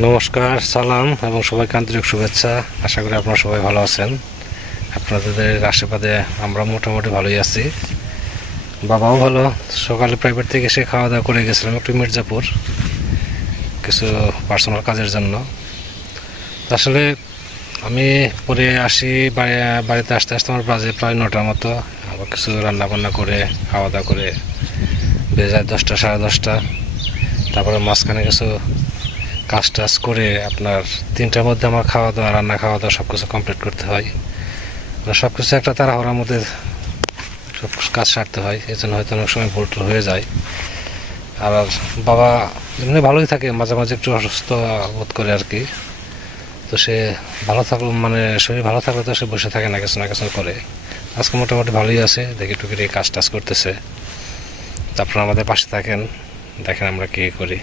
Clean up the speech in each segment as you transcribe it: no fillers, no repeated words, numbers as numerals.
নমস্কার, সালাম এবং সবাইকে আন্তরিক শুভেচ্ছা। আশা করি আপনারা সবাই ভালো আছেন। আপনাদের আশীর্বাদে আমরা মোটামুটি ভালোই আছি। বাবাও ভালো। সকালে প্রাইভেট থেকে এসে খাওয়া দাওয়া করে গেছিলাম একটু মির্জাপুর কিছু পার্সোনাল কাজের জন্য। আসলে আমি পরে আসি, বাড়িতে আসতে আসতে আমার বাজে প্রায় 9টার মতো। আবার কিছু রান্নাবান্না করে খাওয়া দাওয়া করে বেজে যায় 10টা, সাড়ে 10টা। তারপরে মাঝখানে কিছু কাজ টাজ করে আপনার 3টার মধ্যে আমার খাওয়া দাওয়া, রান্না খাওয়া দাওয়া সব কিছু কমপ্লিট করতে হয়। সব কিছু একটা তাড়াহুড়ার মধ্যে সব কাজ সারতে হয়, এই জন্য হয়তো অনেক সময় ভুল হয়ে যায়। আর বাবা এমনি ভালোই থাকে, মাঝে মাঝে একটু অসুস্থ বোধ করে আর কি। তো সে ভালো থাকলো, মানে শরীর ভালো থাকলে তো সে বসে থাকে না, কিছু না কিছু করে। আজকে মোটামুটি ভালোই আছে, দেখি টুকি কাজ টাজ করতেছে। তারপর আমাদের পাশে থাকেন, দেখেন আমরা কী করি।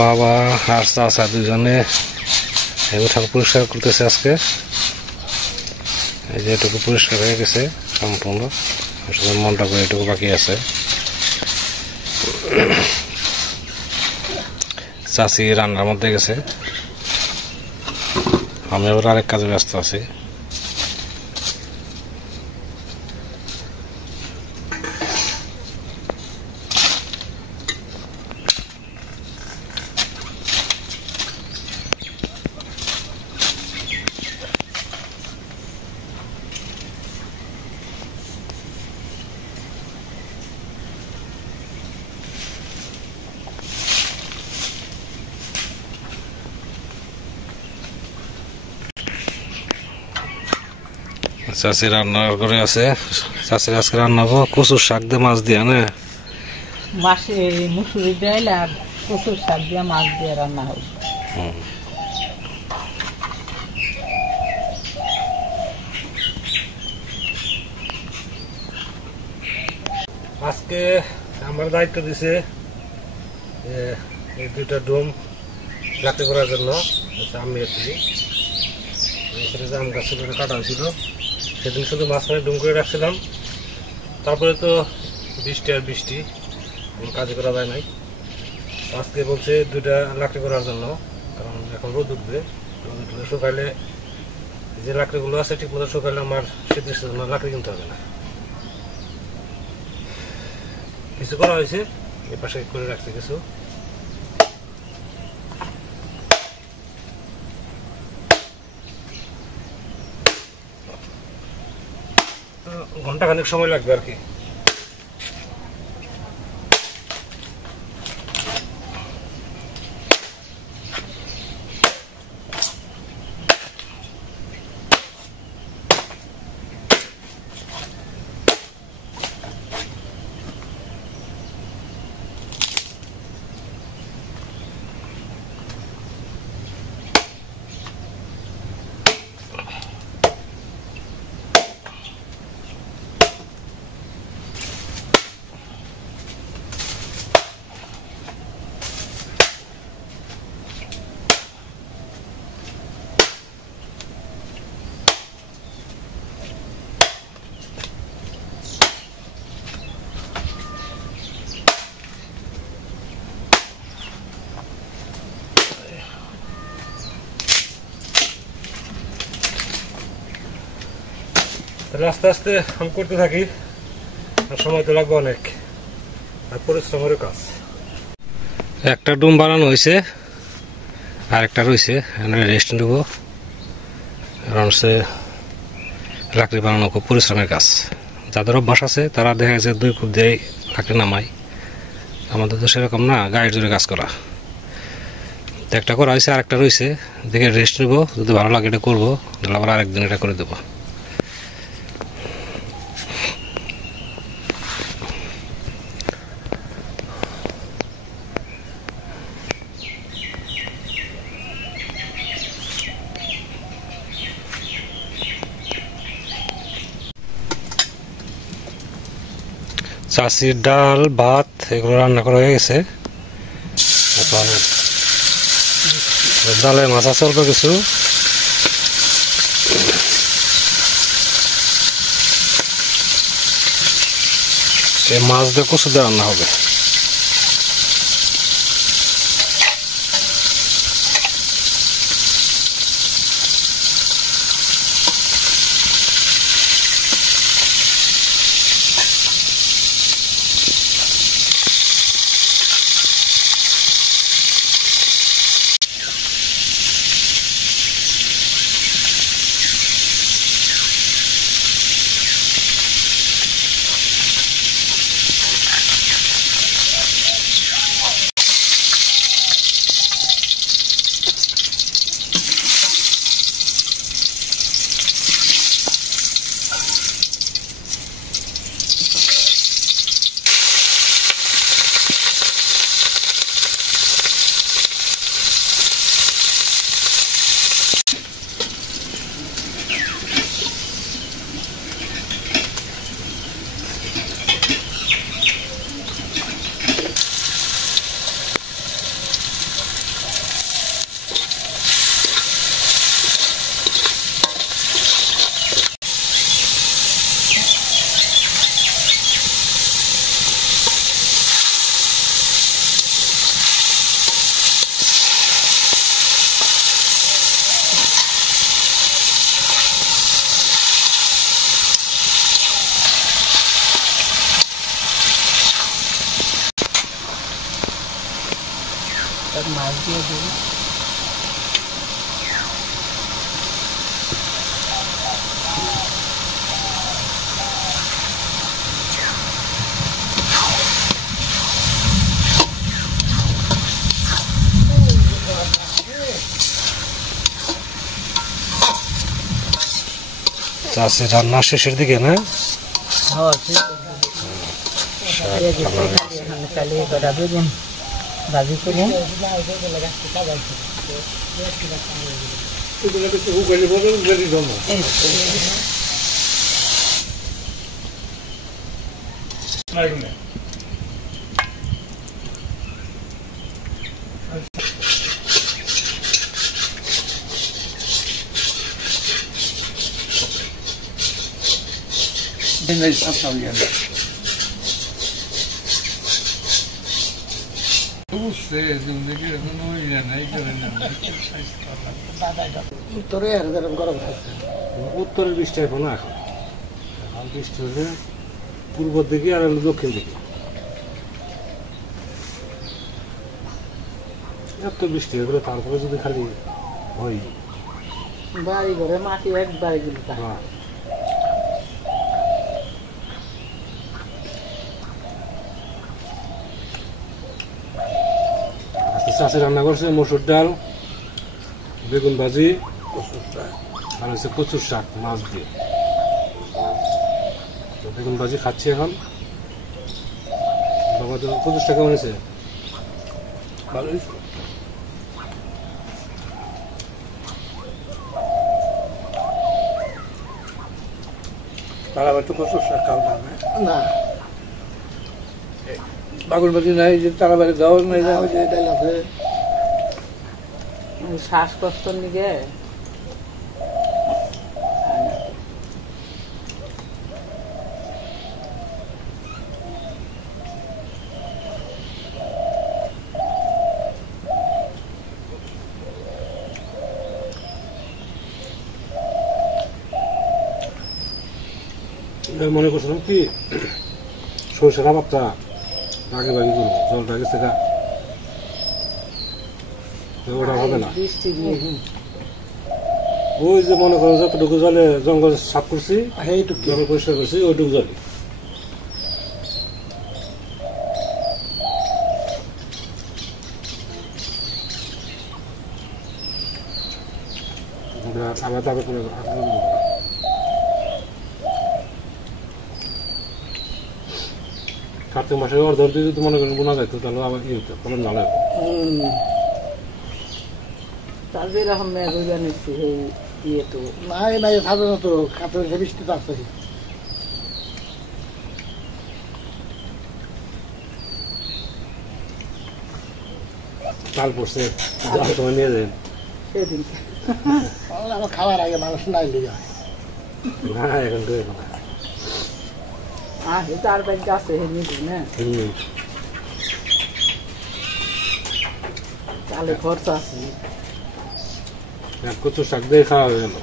বাবা আর চাচা দুজনে উঠান পরিষ্কার করতেছে আজকে। এই যে এটুকু পরিষ্কার হয়ে গেছে সম্পূর্ণ, শুধু মনটা করে এটুকু বাকি আছে। চাচি রান্নার মধ্যে গেছে, আমি আবার আরেক কাজে ব্যস্ত আছি। চাষি রান্না করে আছে, চাষির আজকে রান্না হবো কচুর শাক দিয়ে মাছ দিয়ে, না মাসে মুসুরি ডাল আর কচুর শাক দিয়ে মাছ দিয়ে রান্না হবে। আজকে আমার দায়িত্ব দিছে এই 2টা ডোম লাকড়ি করার জন্য। আমি এখানে আম গাছ কাটা হয়েছিল, সেদিন শুধু মাঝখানে ডুম করে রাখছিলাম। তারপরে তো বৃষ্টি আর বৃষ্টি, কোনো কাজ করা যায় নাই। আজকে বলছে 2টা লাকড়ি করার জন্য, কারণ এখন রোদ উঠবে। রোদ উঠলে শুকাইলে যে লাকড়িগুলো আছে ঠিক মতো শুকাইলে আমার শীতের জন্য লাকড়ি কিনতে হবে না। কিছু করা হয়েছে, এ পাশে করে রাখছে কিছু। ঘন্টাখানেক সময় লাগবে আর কি। তাহলে আস্তে আস্তে আমি করতে থাকি, আর সময় তো লাগবে অনেক, আর পরিশ্রমের কাজ। একটা ডুম বানানো হয়েছে, আর একটা রয়েছে, রেস্ট নেবো। কারণ হচ্ছে লাকড়ি বানানো খুব পরিশ্রমের কাজ। যাদের অভ্যাস আছে তারা দেখা গেছে 2 কূপ দিয়ে লাকড়ি নামায়, আমাদের তো সেরকম না, গায়ের জোরে কাজ করা। তো একটা করা হয়েছে, আর একটা রয়েছে, দেখে রেস্ট নেবো, যদি ভালো লাগে এটা করবো, তাহলে আবার আরেকদিন এটা করে দেবো। চাষির ডাল ভাত এগুলো রান্না করা হয়ে গেছে। এখন ডালে মাছ আছে অল্প কিছু, এই মাছ দিয়ে কচু দিয়ে রান্না হবে। মাছ দিয়ে দিই। চাষি রান্না শেষের দিকে না, ভাজি করুন। উত্তরের বৃষ্টি এখন না, এখন এখন বৃষ্টি হলে পূর্ব দিকে আর হলো দক্ষিণ দিকে। এত বৃষ্টি হয়ে গেলে তারপরে যদি খালি হয় বাড়ি ঘরে মাটি একবারে গেল। চাষি রান্না করছে মসুর ডাল, বেগুন ভাজি, আর হচ্ছে কচুর শাক মাছ দিয়ে। বেগুন ভাজি খাচ্ছি এখন। বাবা তো কচুর শাক কেমন হয়েছে? ভালো হয়েছে। তারা একটু কচুর শাক খাও না, বাগুন ভাজি নাই, যে তারা বাড়ি দাও নাই, ডাল আছে। শ্বাসকষ্ট নিগে মনে করছিলাম কি সরষের আবাদটা আগে বাগি করবো, জলটা গেছে গা, ওটা হবে না। বৃষ্টি দিয়ে ওই যে মনে করো যতটুকু জলে জঙ্গল সাফ করছি, জল পরিষ্কার করছি, ওইটুকু জলে আবার দাবি করে কার্তিক মাসে অর্ধ দিয়ে যদি মনে করেন বোনা যাইতো তাহলে আবার ইয়ে হতো, ফলন ভালো হতো। তার যেরকম মেঘ হইয়া নিচ্ছে সেই ইয়ে তো নাই নাই সাধারণত কাপড় বৃষ্টি তো আছে। তাল পড়ছে, যাওয়ার সময় নিয়ে যাবেন। সেদিন আমার খাওয়ার আগে মানুষ নাই লিয়া না এখন করে না। আসে তার ব্যাগ আছে হে নিবি না তাহলে খরচা আছে। কচু শাক দিয়ে খাওয়া হয়ে গেল,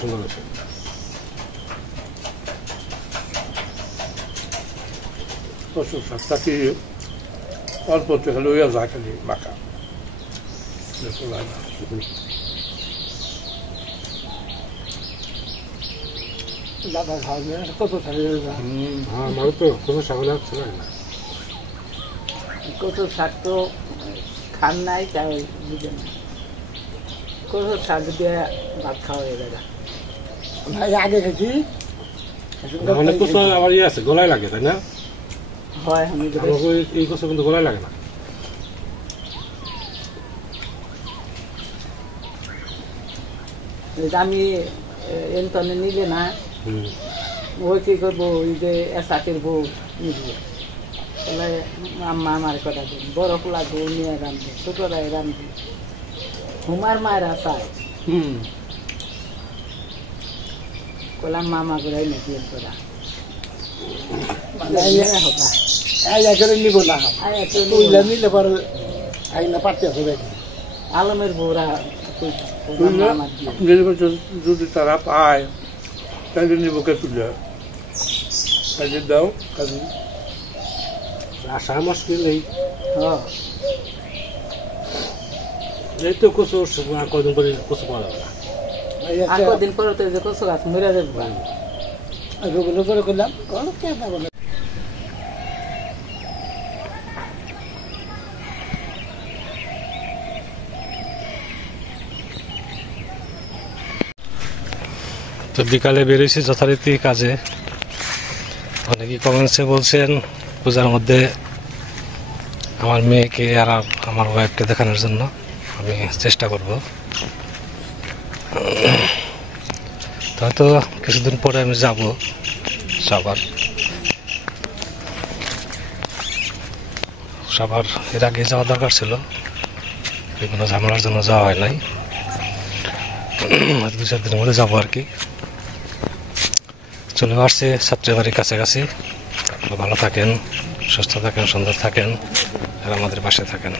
সুন্দর আছে। কচুর শাকটা কি অল্প খালি ওই যা খালি মাখা দাদা খাওয়া কত থাকে হ্যাঁ আমার তো কচু শাক হলে ছিল না। কচুর শাক তো খান নাই তাই বুঝে না। কচুর শাক দিয়ে ভাত খাওয়া হয়ে যায়। ভাই আগে খেয়েছি অনেক কচু আবার ইয়ে আছে, গলায় লাগে তাই না? হয় আমি আমাকে এই কচু কিন্তু গলায় লাগে না। আমি এনতনে নিলে না ওই কি করবো, ওই যে এসাকের বউ নিবে বলে আম্মা আমার কথা দিন, বড় পোলা বউ নিয়ে রান্ধবে, ছোটরাই রান্ধবে, হুমার মায়েরা চায় কলাম মামা করে নাকি করা নিব না নিলে পরে আইনা পারতে হবে। আলমের বউরা যদি তারা পায় তাহলে নিবকে তুলে কাজে দাও কাজে আসা মুশকিল এই হ্যাঁ এই তো কচু কদিন পরে কচু পাওয়া যাবে না। আর কদিন পরে তো যে কচু গাছ মরে যাবে। রোগের উপরে করলাম কোনো কে পাবো না। তো বিকালে বেরিয়েছি যথারীতি কাজে। অনেকেই কমেন্টসে বলছেন পূজার মধ্যে আমার মেয়েকে আর আমার ওয়াইফকে দেখানোর জন্য, আমি চেষ্টা করব। হয়তো কিছুদিন পরে আমি যাব সাভার। এর আগে যাওয়া দরকার ছিল, বিভিন্ন ঝামেলার জন্য যাওয়া হয় নাই। 2-4 দিনের মধ্যে যাবো আর কি। চলে আসছে ছাত্রীবাড়ির কাছাকাছি। ভালো থাকেন, সুস্থ থাকেন, সুন্দর থাকেন আর আমাদের পাশে থাকেন।